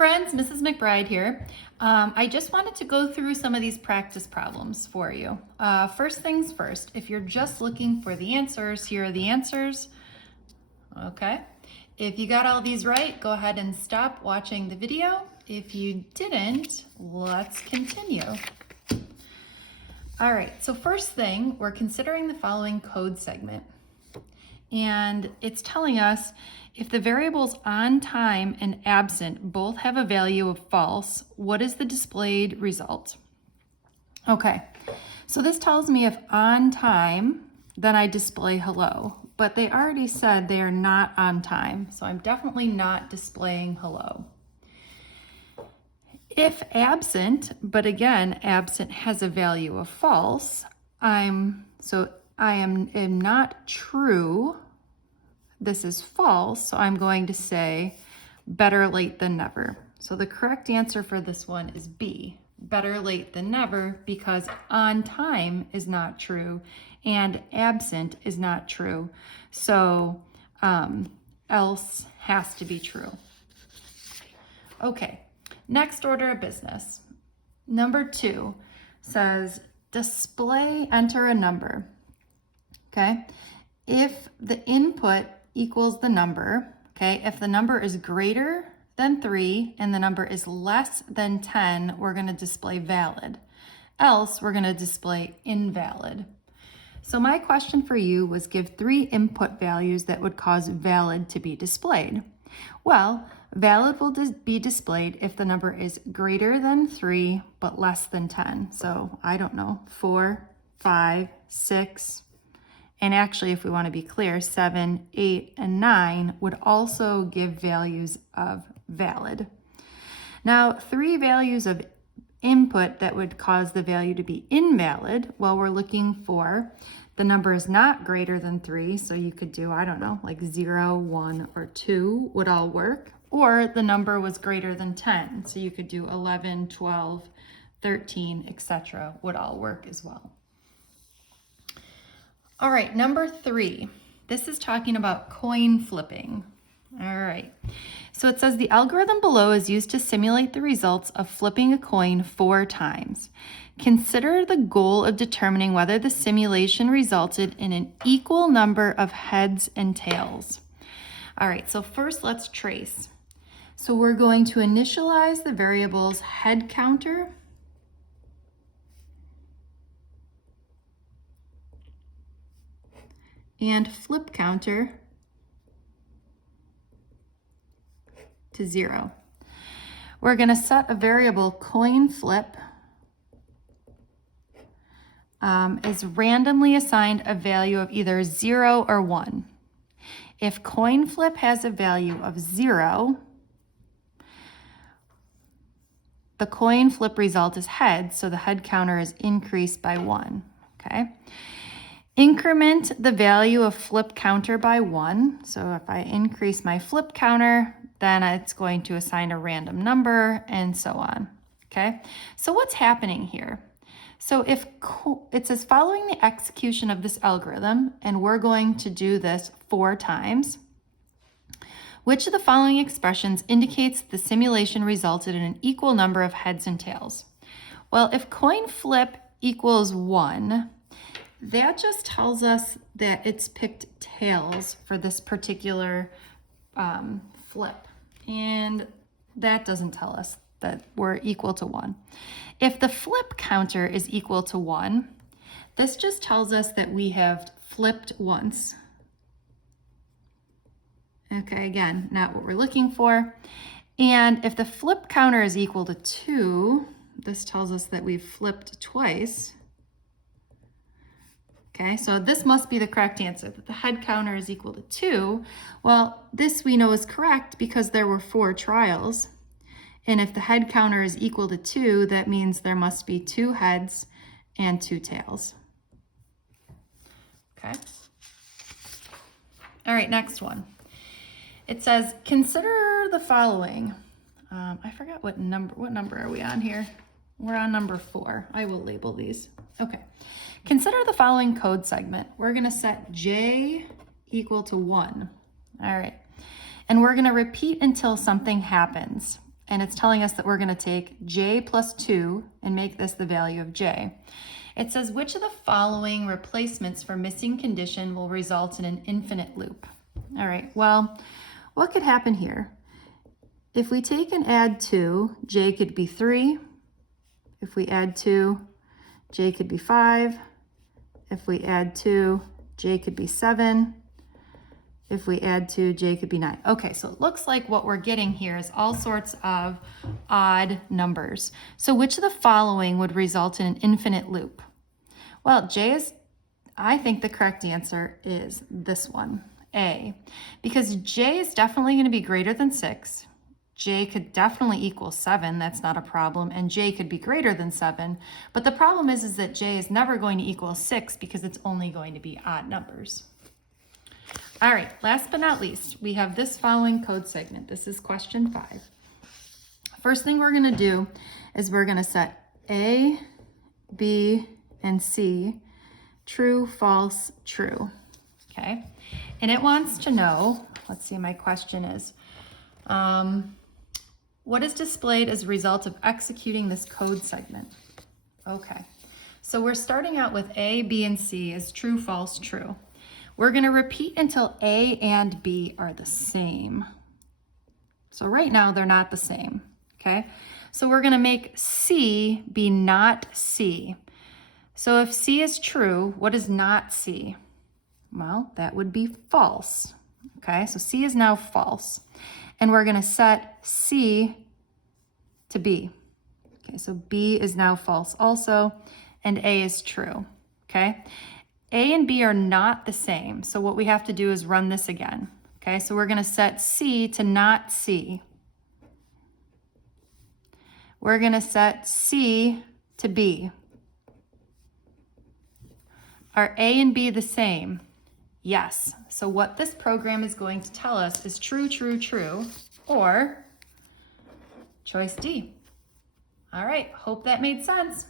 friends, Mrs. McBride here. I just wanted to go through some of these practice problems for you. First things first, if you're just looking for the answers, here are the answers. Okay. If you got all these right, go ahead and stop watching the video. If you didn't, let's continue. All right, so first thing, we're considering the following code segment. And it's telling us if the variables on time and absent both have a value of false, what is the displayed result? Okay, so this tells me if on time, then I display hello, but they already said they are not on time, so I'm definitely not displaying hello. If absent, but again, absent has a value of false, I am not true. This is false, so I'm going to say better late than never. So the correct answer for this one is B, better late than never, because on time is not true and absent is not true. So else has to be true. Okay, next order of business. Number 2 says display, enter a number. Okay, if the input equals the number, okay, if the number is greater than 3 and the number is less than 10, we're going to display valid. Else, we're going to display invalid. So my question for you was give 3 input values that would cause valid to be displayed. Well, valid will be displayed if the number is greater than 3 but less than 10. So I don't know, 4, 5, 6, and actually, if we want to be clear, 7, 8, and 9 would also give values of valid. Now, 3 values of input that would cause the value to be invalid, well, we're looking for the number is not greater than 3, so you could do, I don't know, like 0, 1, or 2 would all work, or the number was greater than 10, so you could do 11, 12, 13, etc. would all work as well. All right, number 3, this is talking about coin flipping. All right, so it says the algorithm below is used to simulate the results of flipping a coin 4 times. Consider the goal of determining whether the simulation resulted in an equal number of heads and tails. All right, so first let's trace. So we're going to initialize the variables head counter and flip counter to 0. We're going to set a variable coin flip is randomly assigned a value of either 0 or 1. If coin flip has a value of 0, the coin flip result is heads, so the head counter is increased by 1. Okay. Increment the value of flip counter by 1. So if I increase my flip counter, then it's going to assign a random number and so on. Okay, so what's happening here? So if it says following the execution of this algorithm, and we're going to do this 4 times, which of the following expressions indicates the simulation resulted in an equal number of heads and tails? Well, if coin flip equals 1, that just tells us that it's picked tails for this particular flip. And that doesn't tell us that we're equal to 1. If the flip counter is equal to 1, this just tells us that we have flipped once. Okay, again, not what we're looking for. And if the flip counter is equal to 2, this tells us that we've flipped twice. Okay, so this must be the correct answer, that the head counter is equal to 2. Well, this we know is correct because there were 4 trials. And if the head counter is equal to 2, that means there must be 2 heads and 2 tails. Okay. All right, next one. It says, consider the following. I forgot what number are we on here? We're on number 4. I will label these. Okay. Consider the following code segment. We're going to set J equal to 1. All right. And we're going to repeat until something happens. and it's telling us that we're going to take j plus 2 and make this the value of j. It says, which of the following replacements for missing condition will result in an infinite loop? All right, well, what could happen here? If we take and add 2, j could be 3. If we add 2, j could be 5. If we add 2, j could be 7. If we add 2, j could be 9. Okay, so it looks like what we're getting here is all sorts of odd numbers. So which of the following would result in an infinite loop? Well, I think the correct answer is this one, A, because j is definitely going to be greater than 6. J could definitely equal 7, that's not a problem, and j could be greater than 7. But the problem is that j is never going to equal 6 because it's only going to be odd numbers. All right, last but not least, we have this following code segment. This is question 5. First thing we're going to do is we're going to set A, B, and C true, false, true. Okay, and it wants to know, let's see, my question is, what is displayed as a result of executing this code segment? Okay, so we're starting out with A, B, and C as true, false, true. We're going to repeat until A and B are the same. So right now they're not the same, okay? So we're going to make C be not C. So if C is true, what is not C? Well, that would be false, okay? So C is now false. And we're going to set C to B. Okay, so B is now false also, and A is true, okay? A and B are not the same, so what we have to do is run this again. Okay, so we're going to set C to not C. We're going to set C to B. Are A and B the same? Yes. So what this program is going to tell us is true, true, true, or choice D. All right, hope that made sense.